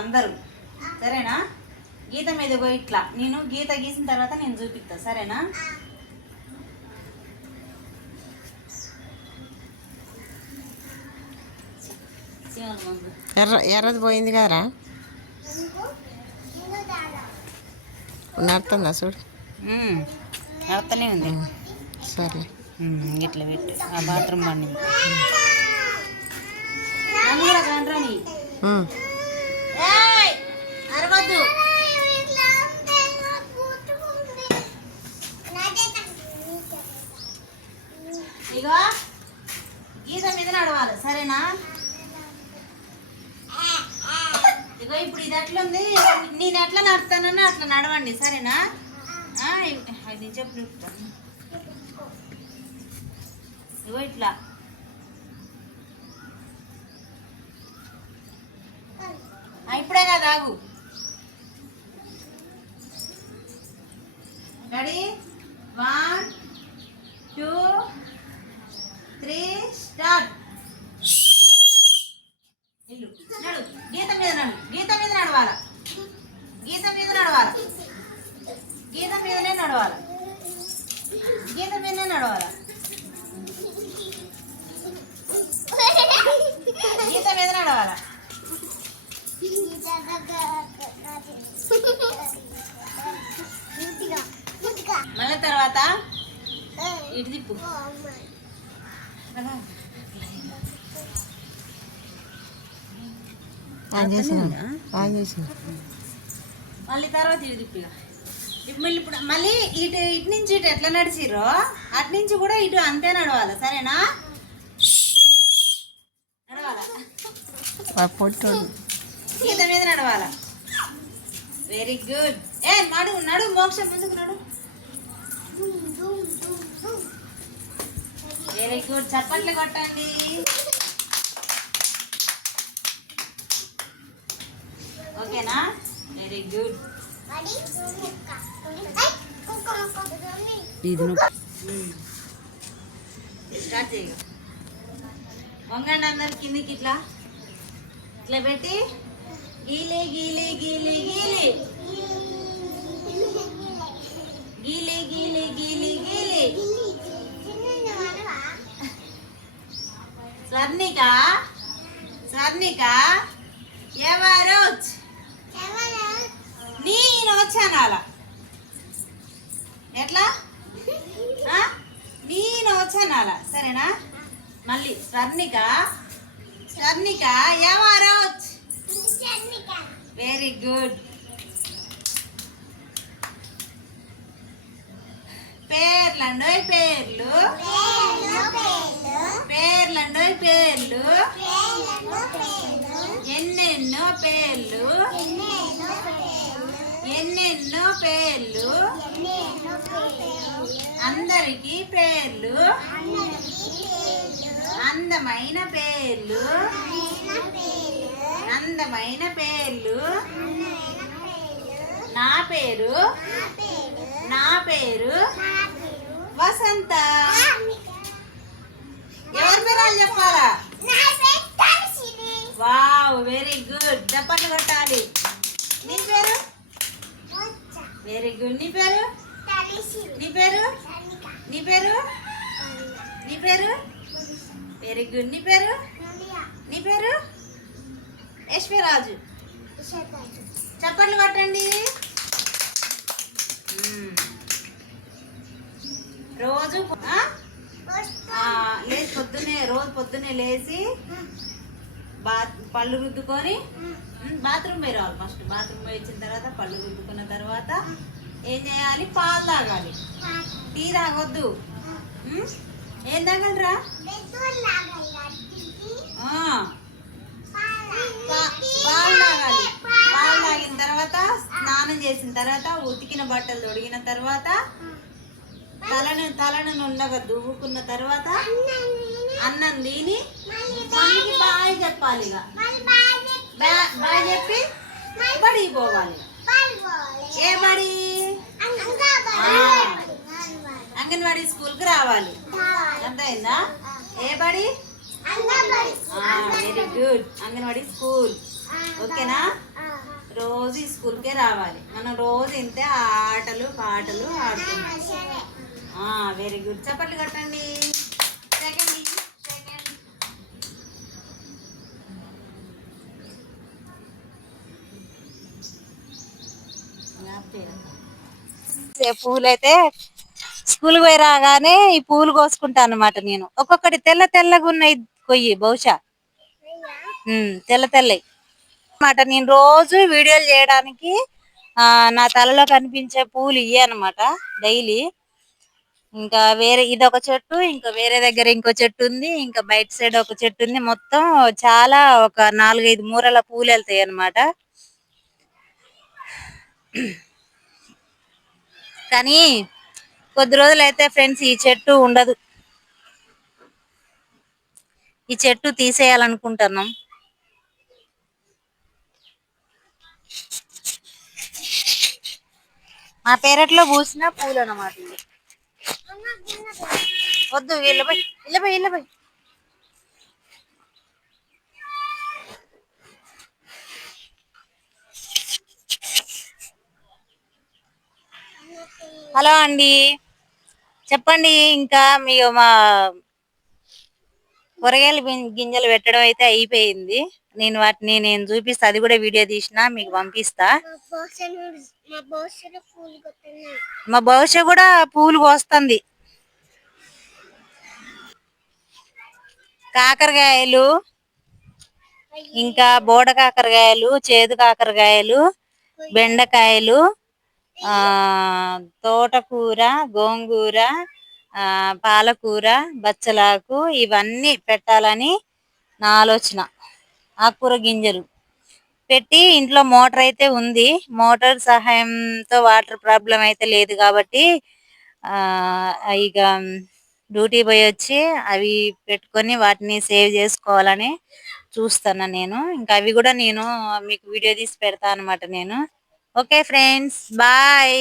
అందరూ. సరేనా? గీత మీద పోయి ఇట్లా. నేను గీత గీసిన తర్వాత నేను చూపిస్తా సరేనా? ఎర్ర ఎర్రది పోయింది కదరా? నడుతుందా చూడు. నడుతూనే ఉంది. ఉమ్, ఇట్లా పెట్టు. ఆ బాత్రూమ్ బండి వద్దు. ఇగో గీత మీద నడవాలి సరేనా? ఇగో ఇప్పుడు ఇది ఎట్లుంది? నేను ఎట్లా నడుతానో అట్లా నడవండి సరేనా? అది చెప్పు ఇగో ఇట్లా. ఆ, ఇప్పుడే కదా ఆగు స్టార్ట్ ఇల్లు నడు. గీత మీద నడు. గీత మీద నడవాల. గీత మీద నడవాల. గీత మీదనే నడవాల. గీత మీదనే నడవాల. గీత మీద నడవాల. మళ్ళీ తర్వాత ఇటు తిప్పు. ఆన్ చేసిన ఆన్. చేసిన మళ్ళీ తర్వాత ఇటు మళ్ళీ ఇప్పుడు మళ్ళీ ఇటు ఇటు నుంచి ఇటు ఎట్లా నడిచిర్రో అటు నుంచి కూడా ఇటు అంతే నడవాలి సరేనా? నడవాలా. పొట్టు గీత మీద నడవాలా. వెరీ గుడ్ ఏ నడు నడు మోక్షం ముందుకు నడు. వెరీ గుడ్ చప్పట్లు కొట్టండి. ఓకేనా వెరీ గుడ్ ఇది స్టార్ట్ చేయగ వంగండి అందరు కిందికి ఇట్లా ఇట్లా పెట్టి గీలి గీలి గీలి గీలి గీలి గీలి గీలి గీలి స్వర్ణిక స్వర్ణిక ఎవరు నేను వచ్చాను అలా. ఎట్లా? నేను వచ్చాను అలా. సరేనా? మళ్ళీ స్వర్ణిక. స్వర్ణిక ఎవరు? వెరీ గుడ్ పేర్లండోయ్ పేర్లు. పేర్లండోయ్ పేర్లు. ఎన్నెన్నో పేర్లు. ఎన్నెన్నో పేర్లు? అందరికీ పేర్లు. అందమైన పేర్లు. అందమైన పేర్లు. నా పేరు? నా పేరు? వసంత. ఎవరి పేరాలు చెప్పాలా? Wow very good. చెప్పండి కొట్టాలి. నీ పేరు? వెరీ గుడ్ నీ పేరు? నీ పేరు? నీ పేరు? నీ పేరు? వెరీ గుడ్ నీ పేరు? నీ పేరు? యశ్వరాజు. చప్పట్లు కొట్టండి మ్మ్. రోజు లేచి పొద్దునే రోజు పొద్దునే లేచి బాత్ పళ్ళు రుద్దుకొని బాత్రూమ్ పోయి రావాలి ఫస్ట్. బాత్రూమ్ పోయి వచ్చిన తర్వాత పళ్ళు రుద్దుకున్న తర్వాత ఏం చేయాలి? పాలు తాగాలి. టీ తాగొద్దు? ఏం తాగలరా? పాలు తాగాలి. పాలు తాగిన తర్వాత స్నానం చేసిన తర్వాత ఉతికిన బట్టలు తొడిగిన తర్వాత తలను తలను నుండగా దువ్వుకున్న తర్వాత అన్నం తిని మమ్మీకి బాయ్ చెప్పాలి ఇక. బా- బాయ్ చెప్పి బడికి పోవాలి? ఏ బడి అంగన్వాడీ స్కూల్కి రావాలి. అర్థమైందా? ఏ బడి వెరీ గుడ్ అంగన్వాడీ. స్కూల్. ఓకేనా? రోజు ఈ స్కూల్కే రావాలి. మనం రోజు ఇంతే ఆటలు పాటలు ఆడుతున్నాం వెరీ గుడ్ చప్పట్లు కొట్టండి. సెకండ్ సెకండ్ పూలు అయితే స్కూల్ పోయి రాగానే ఈ పూలు కోసుకుంటా అన్నమాట నేను. ఒక్కొక్కటి తెల్ల తెల్లగా ఉన్నాయి కొయ్యి బహుశా. తెల్ల తెల్లవి అన్నమాట నేను రోజు వీడియోలు చేయడానికి నా తలలో కనిపించే పూలు ఇవే అనమాట డైలీ. ఇంకా వేరే ఇది ఒక చెట్టు ఇంకా వేరే దగ్గర ఇంకో చెట్టు ఉంది ఇంకా బయట సైడ్ ఒక చెట్టు ఉంది మొత్తం చాలా ఒక నాలుగైదు మూరల పూలు వెళ్తాయి అన్నమాట. కానీ కొద్ది రోజులైతే ఫ్రెండ్స్ ఈ చెట్టు ఉండదు. ఈ చెట్టు తీసేయాలనుకుంటున్నాం. మా పెరట్లో పూసిన పూలు అన్నమాట వద్దు వెళ్ళబోయ్ వెళ్ళబోయ్ వెళ్ళబోయ్ హలో అండి. చెప్పండి ఇంకా మీ మా కూరగాయల గింజలు పెట్టడం అయితే అయిపోయింది. నేను వాటిని నేను చూపిస్తా అది కూడా వీడియో తీసిన మీకు పంపిస్తా. మా భవిష్య కూడా పూలు కోస్తుంది. కాకరకాయలు ఇంకా బోడ కాకరకాయలు చేదు కాకరకాయలు బెండకాయలు తోటకూర గోంగూర పాలకూర బచ్చలాకు ఇవన్నీ పెట్టాలని నా ఆలోచన. ఆకుకూర గింజలు. పెట్టి ఇంట్లో మోటార్ అయితే ఉంది. మోటార్ సహాయంతో వాటర్ ప్రాబ్లం అయితే లేదు కాబట్టి ఇక డ్యూటీ పోయి వచ్చి అవి పెట్టుకొని వాటిని సేవ్ చేసుకోవాలని చూస్తాను నేను. ఇంకా అవి కూడా నేను మీకు వీడియో తీసి పెడతా అనమాట నేను. Okay friends bye.